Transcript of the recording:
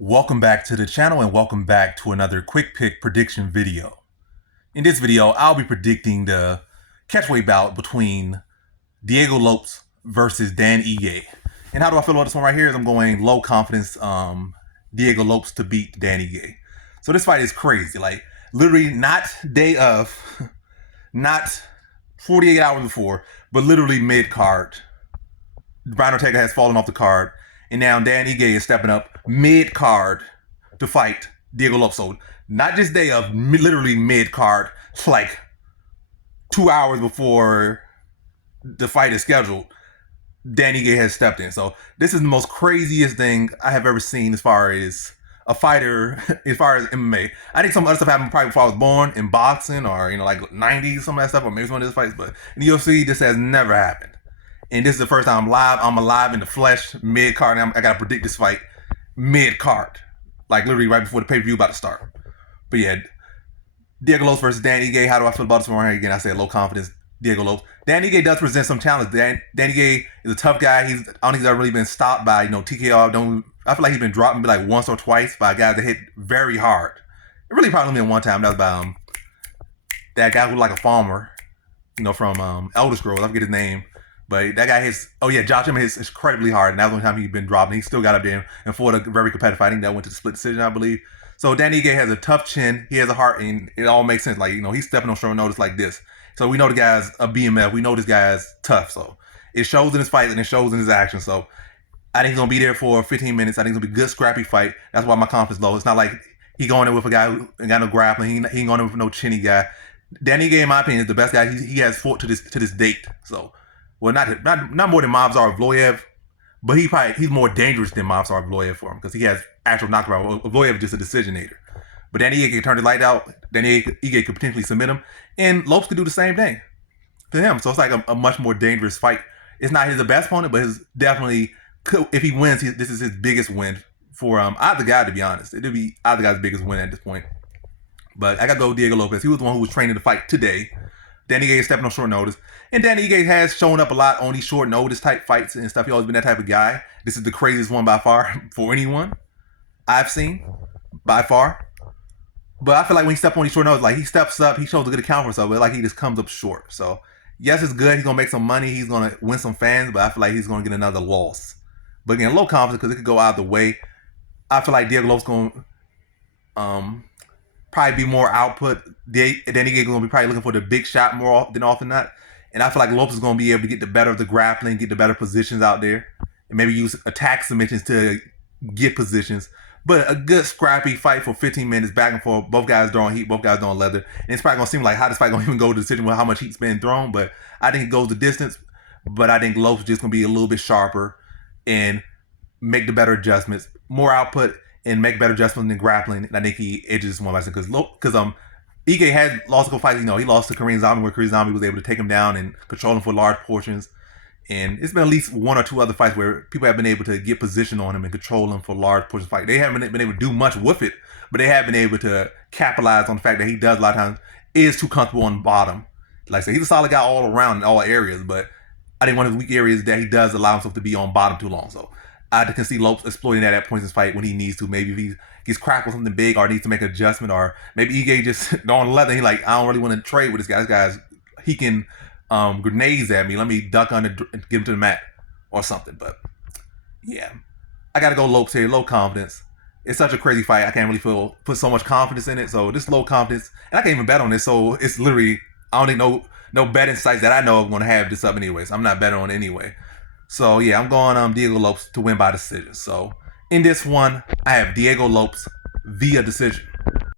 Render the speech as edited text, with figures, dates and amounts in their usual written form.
Welcome back to the channel and welcome back to another quick pick prediction video. In this video, I'll be predicting the catchweight bout between Diego Lopes versus Dan Ige. And how do I feel about this one right here? I'm going low confidence Diego Lopes to beat Dan Ige. So this fight is crazy. Like literally not day of, not 48 hours before, but literally mid card. Brian Ortega has fallen off the card. And now Dan Ige is stepping up mid-card to fight Diego Lopes. So not just day of, literally mid-card, like 2 hours before the fight is scheduled, Dan Ige has stepped in. So this is the most craziest thing I have ever seen as far as a fighter, as far as MMA. I think some other stuff happened probably before I was born in boxing or, like 90s, some of that stuff, or maybe some of those fights. But in the UFC, this has never happened. And this is the first time I'm alive in the flesh, mid-card. And I got to predict this fight mid-card. Like literally right before the pay-per-view about to start. But yeah, Diego Lopes versus Dan Ige. How do I feel about this one? Again, I said low confidence, Diego Lopes. Dan Ige does present some challenge. Dan Ige is a tough guy. I don't think he's ever really been stopped by, TKO. I feel like he's been dropped like once or twice by guys that hit very hard. It really probably only been one time. That was by that guy who looked like a farmer, from Elder Scrolls. I forget his name. But that guy hits, Josh Emmett hits incredibly hard, and that was the only time he's been dropped, and he still got up there and fought a very competitive fight. I think that went to the split decision, I believe. So Dan Ige has a tough chin, he has a heart, and it all makes sense. Like, he's stepping on short notice like this. So we know the guy's a BMF, we know this guy's tough, so it shows in his fights and it shows in his actions. So I think he's going to be there for 15 minutes. I think it's going to be a good, scrappy fight. That's why my confidence is low. It's not like he going in with a guy who ain't got no grappling, he ain't going in with no chinny guy. Dan Ige, in my opinion, is the best guy he has fought to this date. So, well, not more than Movsar Evloev, but he's more dangerous than Movsar Evloev for him because he has actual knockout. Evloev is just a decisionator. But Dan Ige can turn the light out. Dan Ige could potentially submit him, and Lopes could do the same thing to him. So it's like a much more dangerous fight. It's not his best opponent, but his definitely if he wins, this is his biggest win for either guy. To be honest, it'll be either guy's biggest win at this point. But I gotta go with Diego Lopes. He was the one who was training to fight today. Dan Ige is stepping on short notice. And Dan Ige has shown up a lot on these short notice type fights and stuff. He's always been that type of guy. This is the craziest one by far for anyone I've seen, by far. But I feel like when he steps on these short notice, like he steps up, he shows a good account for himself, but like he just comes up short. So yes, it's good. He's gonna make some money. He's gonna win some fans, but I feel like he's gonna get another loss. But again, low confidence because it could go either way. I feel like Diego Lopes gonna probably be more output. Dan Ige gonna be probably looking for the big shot more often than not. And I feel like Lopes is gonna be able to get the better of the grappling, get the better positions out there, and maybe use attack submissions to get positions. But a good scrappy fight for 15 minutes, back and forth. Both guys throwing heat, both guys throwing leather. And it's probably gonna seem like how this fight gonna even go to decision with how much heat's been thrown. But I think it goes the distance. But I think Lopes just gonna be a little bit sharper and make the better adjustments, more output, and make better adjustments in grappling. And I think he edges this one by because Ige had lost a couple fights. He lost to Korean Zombie where Korean Zombie was able to take him down and control him for large portions. And it's been at least one or two other fights where people have been able to get position on him and control him for large portions of fight. They haven't been able to do much with it, but they have been able to capitalize on the fact that he does a lot of times is too comfortable on the bottom. Like I said, he's a solid guy all around in all areas, but I think one of his weak areas is that he does allow himself to be on bottom too long. So I can see Lopes exploiting that at points in his fight when he needs to. Maybe if he gets cracked with something big or needs to make an adjustment, or maybe Ige just on leather. He like, I don't really want to trade with this guy. This guy's he can grenades at me. Let me duck under and get him to the mat or something. But yeah, I gotta go Lopes here. Low confidence. It's such a crazy fight. I can't really put so much confidence in it. So this low confidence, and I can't even bet on this. So it's literally I don't think no betting sites that I know of going to have this up anyways. I'm not betting on it anyway. So yeah, I'm going Diego Lopes to win by decision. So in this one, I have Diego Lopes via decision.